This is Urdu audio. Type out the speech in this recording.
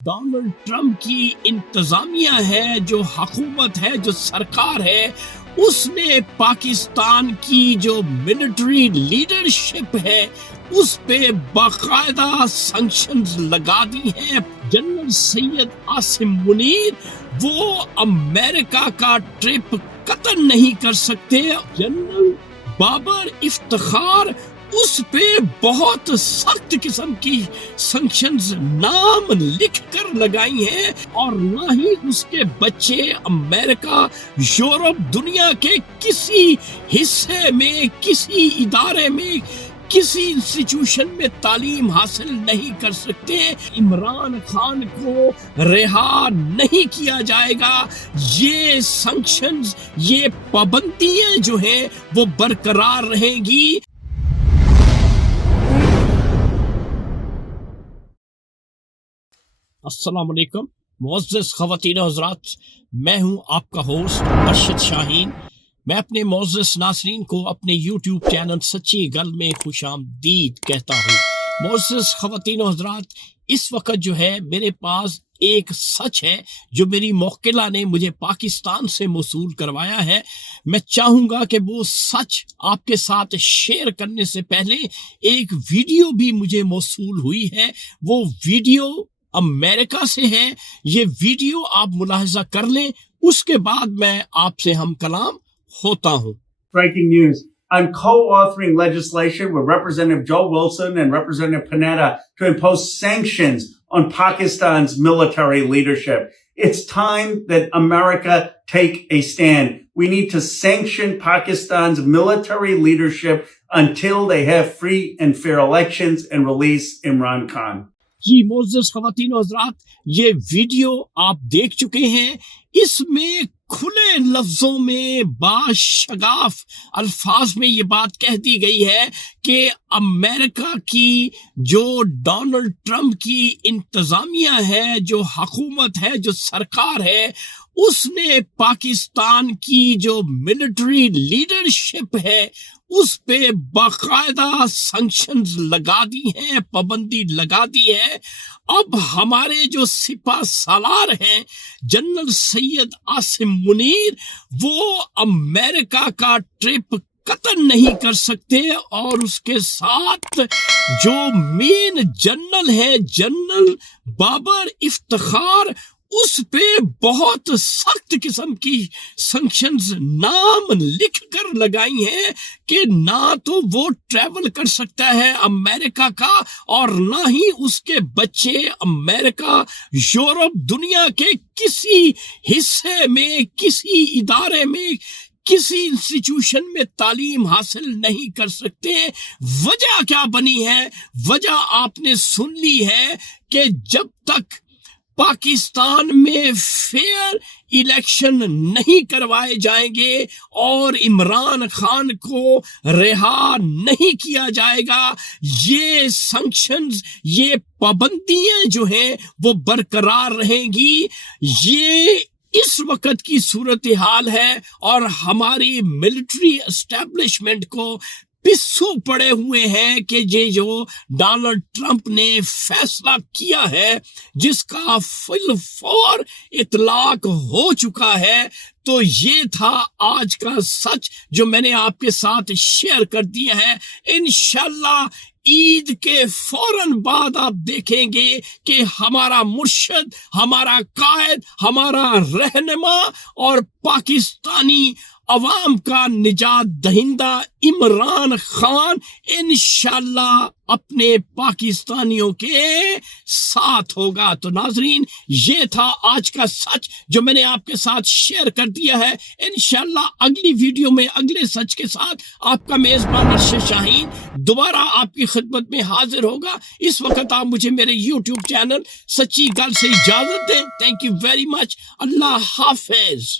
ڈونلڈ ٹرمپ کی انتظامیہ ہے، جو حکومت ہے، جو سرکار ہے، اس نے پاکستان کی جو ملٹری لیڈرشپ ہے اس پہ باقاعدہ سنکشنز لگا دی ہیں۔ جنرل سید عاصم منیر وہ امریکہ کا ٹرپ قطعاً نہیں کر سکتے۔ جنرل بابر افتخار اس پہ بہت سخت قسم کی سنکشنز نام لکھ کر لگائی ہیں، اور نہ ہی اس کے بچے امریکہ، یورپ، دنیا کے کسی حصے میں، کسی ادارے میں، کسی انسٹیٹیوشن میں تعلیم حاصل نہیں کر سکتے۔ عمران خان کو رہا نہیں کیا جائے گا۔ یہ سنکشنز، یہ پابندیاں جو ہیں وہ برقرار رہیں گی۔ السلام علیکم معزز خواتین و حضرات، میں ہوں آپ کا ہوسٹ ارشد شاہین۔ میں اپنے معزز ناظرین کو اپنے یوٹیوب چینل سچی گل میں خوش آمدید کہتا ہوں۔ معزز خواتین و حضرات، اس وقت جو ہے میرے پاس ایک سچ ہے جو میری موکلہ نے مجھے پاکستان سے موصول کروایا ہے۔ میں چاہوں گا کہ وہ سچ آپ کے ساتھ شیئر کرنے سے پہلے ایک ویڈیو بھی مجھے موصول ہوئی ہے۔ وہ ویڈیو امریکہ سے ہے، یہ ویڈیو آپ ملاحظہ کر لیں، اس کے بعد میں آپ سے ہم کلام ہوتا ہوں۔ Breaking news. I'm co-authoring legislation with Representative Joe Wilson and Representative Panetta to impose sanctions on Pakistan's military leadership. It's time that America take a stand. We need to sanction Pakistan's military leadership until they have free and fair elections and release Imran Khan. جی معزز خواتین و حضرات، یہ ویڈیو آپ دیکھ چکے ہیں۔ اس میں کھلے لفظوں میں باشگاف الفاظ میں یہ بات کہہ دی گئی ہے کہ امریکہ کی جو ڈونلڈ ٹرمپ کی انتظامیہ ہے، جو حکومت ہے، جو سرکار ہے، اس نے پاکستان کی جو ملٹری لیڈرشپ ہے اس پہ باقاعدہ سنکشنز لگا دی ہیں، پابندی لگا دی ہے۔ اب ہمارے جو سپہ سالار ہیں جنرل سید عاصم منیر، وہ امریکہ کا ٹرپ قطعاً نہیں کر سکتے، اور اس کے ساتھ جو مین جنرل ہے جنرل بابر افتخار، اس پہ بہت سخت قسم کی سنکشنز نام لکھ کر لگائی ہیں کہ نہ تو وہ ٹریول کر سکتا ہے امریکہ کا، اور نہ ہی اس کے بچے امریکہ، یورپ، دنیا کے کسی حصے میں، کسی ادارے میں، کسی انسٹیٹیوشن میں تعلیم حاصل نہیں کر سکتے۔ وجہ کیا بنی ہے؟ وجہ آپ نے سن لی ہے کہ جب تک پاکستان میں فیئر الیکشن نہیں کروائے جائیں گے اور عمران خان کو رہا نہیں کیا جائے گا، یہ سنکشنز، یہ پابندیاں جو ہیں وہ برقرار رہیں گی۔ یہ اس وقت کی صورتحال ہے، اور ہماری ملٹری اسٹیبلشمنٹ کو پسو پڑے ہوئے ہیں کہ یہ جو ڈونلڈ ٹرمپ نے فیصلہ کیا ہے، جس کا فی الفور اطلاق ہو چکا ہے۔ تو یہ تھا آج کا سچ جو میں نے آپ کے ساتھ شیئر کر دیا ہے۔ انشاءاللہ عید کے فوراً بعد آپ دیکھیں گے کہ ہمارا مرشد، ہمارا قائد، ہمارا رہنما اور پاکستانی عوام کا نجات دہندہ عمران خان انشاءاللہ اپنے پاکستانیوں کے ساتھ ہوگا۔ تو ناظرین، یہ تھا آج کا سچ جو میں نے آپ کے ساتھ شیئر کر دیا ہے۔ انشاءاللہ اگلی ویڈیو میں اگلے سچ کے ساتھ آپ کا میزبان ارشد شاہین دوبارہ آپ کی خدمت میں حاضر ہوگا۔ اس وقت آپ مجھے میرے یوٹیوب چینل سچی گل سے اجازت دیں۔ Thank you very much. اللہ حافظ۔